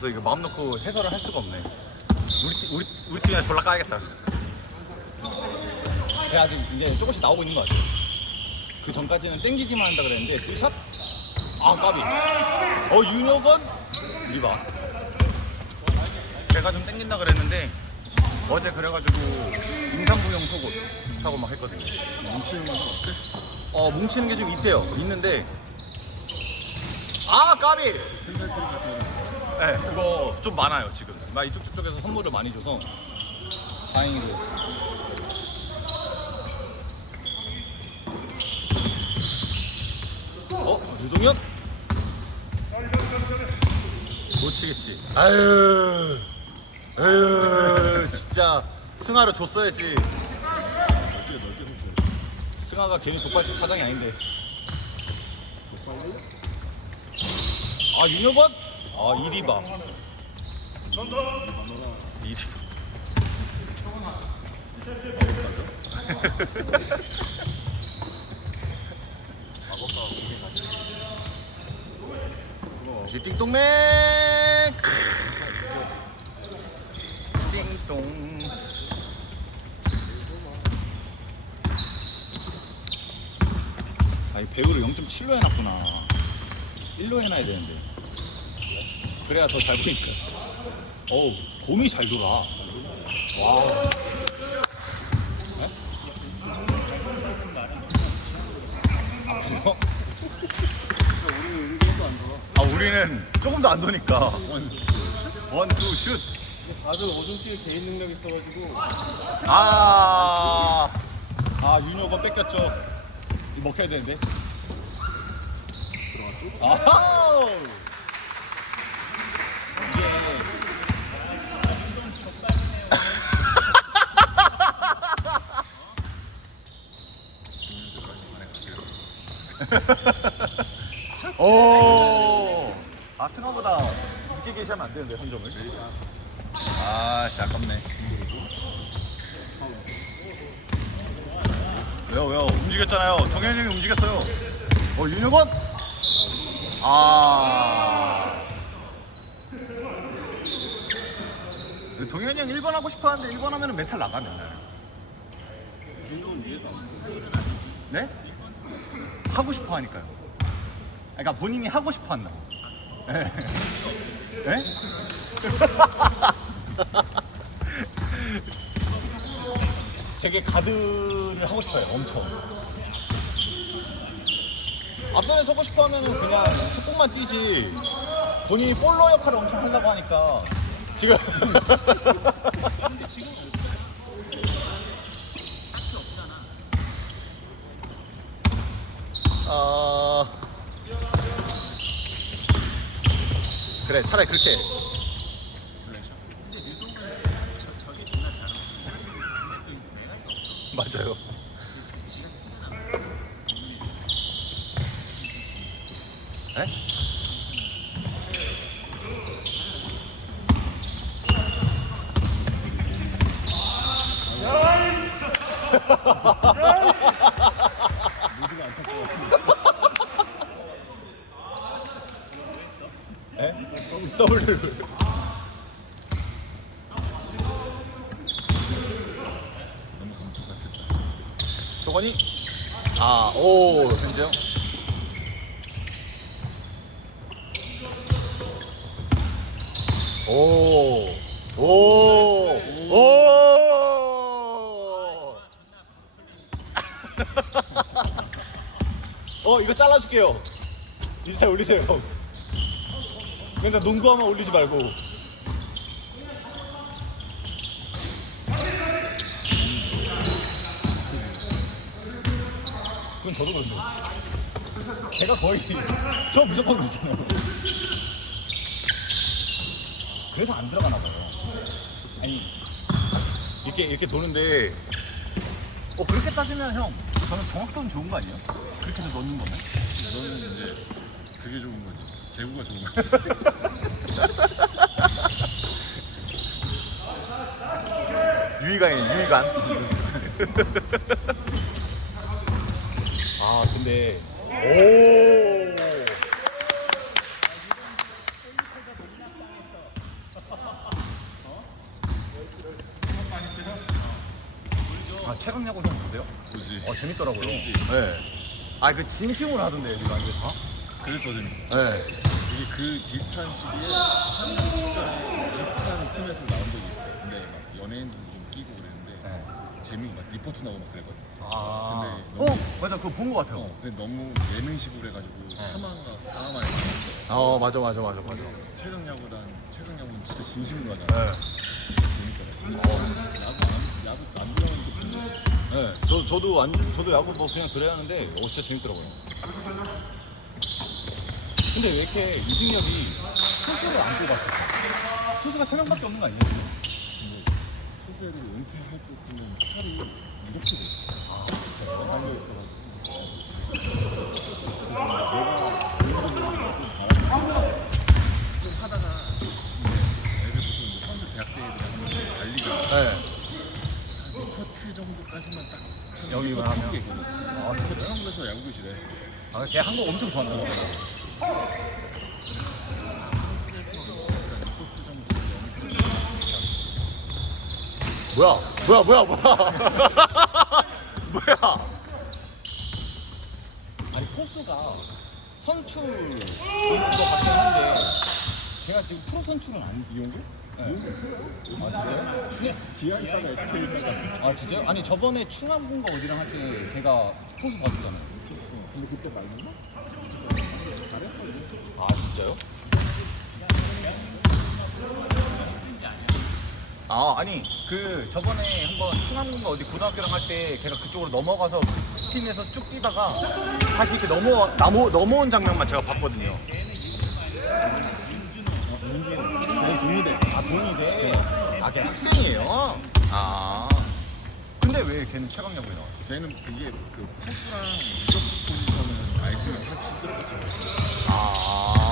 그래서 이거 마음 놓고 해설을 할 수가 없네. 우리 팀- 우리 우리 팀이랑 졸라 까야겠다. 배 아직 이제 조금씩 나오고 있는 것 같아. 그 전까지는 땡기기만 한다 그랬는데 스샷? 아 까비. 어 윤혁은 리바. 배가 좀 땡긴다 그랬는데 어제 그래가지고 임산부용 속옷 사고 막 했거든요. 뭉치는 건 없지? 어 뭉치는 게 좀 있대요. 있는데 아 까비. 네, 그거 좀 많아요 지금. 나 이쪽 쪽에서 선물을 많이 줘서 다행히도. 어, 유동현? 놓치겠지. 아유, 아유, 진짜 승하를 줬어야지. 승하가 괜히 족발집 사장이 아닌데. 아 윤혁원? 아 이리바. 이리바. 다시 띵동맨 띵동 아니 배우를 0.7로 해놨구나 1로 해놔야 되는데 그래야 더 잘 보이니까 어우 곰이 잘 돌아 와 네? 아 그래요? 아 우리는 조금 더 안 도니까 원투슛 다들 오줌띠에 개인 능력 있어가지고 아, 아 윤효가 뺏겼죠. 먹혀야 되는데. 아하! 오! 아 승아보다 늦게 계시하면 안 되는데 3점을. 아, 씨 아깝네. 왜요 왜요 움직였잖아요 동현이 형이 움직였어요 어 윤혁원 아 동현이 형 1번 하고 싶어 하는데 1번 하면은 멘탈 나가 맨날 네? 하고 싶어 하니까요 그러니까 본인이 하고 싶어 한다고 네? 네? 되게 가드를 하고 싶어요 엄청 앞선에 서고 싶어 하면은 그냥 축구만 뛰지 본인이 볼러 역할을 엄청 하려고 하니까 지금. 어... 그래 차라리 그렇게. 맞아요 지가 튕겨나가. 에? 모두가 안타까워 에? 같겠다 조건이 아, 오, 현재요? 오, 오, 오. 어, 이거 잘라줄게요. 인스타에 올리세요. 형. 맨날 농구하면 올리지 말고. 그건 저도 그런데. 제가 거의 저 무조건 그러잖아요. 그래서 안 들어가나 봐요. 아니 이렇게 이렇게 도는데 어 그렇게 따지면 형 저는 정확도는 좋은 거 아니에요? 그렇게 해서 넣는 거면? 너는 이제 그게 좋은 거지 재구가 좋은 거지 유희관이에요 유희관. 아 근데 오. 최강야구 형 보세요? 보지. 어 재밌더라고요. 네. 아 그 진심으로 하던데 애들 완전 다. 그래서 재밌어. 네. 이게 그 비슷한 시기에 사람들이 직전에 비슷한 팀에서 나온 적이 있어요. 근데 막 연예인들도 좀 끼고 그랬는데 네. 재미가 막 리포트 나오고 막 그랬거든. 아. 근데 어 맞아 그거 본거 같아요. 어, 근데 너무 예능식으로 해가지고 네. 사망과 사망을 했어. 어 맞아 맞아 맞아 맞아. 최강 야구단 최강 야구는 진짜 진심으로 하잖아. 네. 재밌더라. 어. 야구 안 야구 안 들어가는 게좋 네. 네. 저 저도 안 저도 야구 뭐 그냥 그래야 하는데 어 진짜 재밌더라고요. 근데 왜 이렇게 이승엽이 투수를 안 뽑았어? 투수가 세 명밖에 없는 거 아니에요? 근데 수세를 은퇴할 때쯤은 팔이 이렇게 됐어. 아 진짜요? 달려 있어가지고. 내가 좀 하다가 애들 보통 이제 선수 대학생 애들 하면 달리가 네. 정도까지만 딱 여기만 이거 하면? 아그 진짜요? 한국에서 야구교실에 아, 걔 한국 엄청 좋아한다. 뭐야? 뭐야? 뭐야? 뭐야? 뭐야? 아니 포수가 선출 그거 같긴 한데 제가 지금 프로 선출은 안 이용구? 네. 아 진짜요? 네. 기아 있다가 SK 있다가 아 진짜요? 아니 저번에 충암군가 어디랑 할 때 걔가 포수 봐주잖아요. 근데 그때 말렸나? 아 진짜요? 아 아니 그 저번에 한번 충암군가 어디 고등학교랑 할 때 걔가 그쪽으로 넘어가서 그 팀에서 쭉 뛰다가 다시 그 넘어 넘어 넘어온 장면만 제가 봤거든요. 네, 동의대 아 동의대. 아걔 학생이에요. 아 근데 왜 걔는 최강야구에 나와? 걔는 그게 그 포수랑 무적 포지션은 알기는 하기 힘들어가지고 아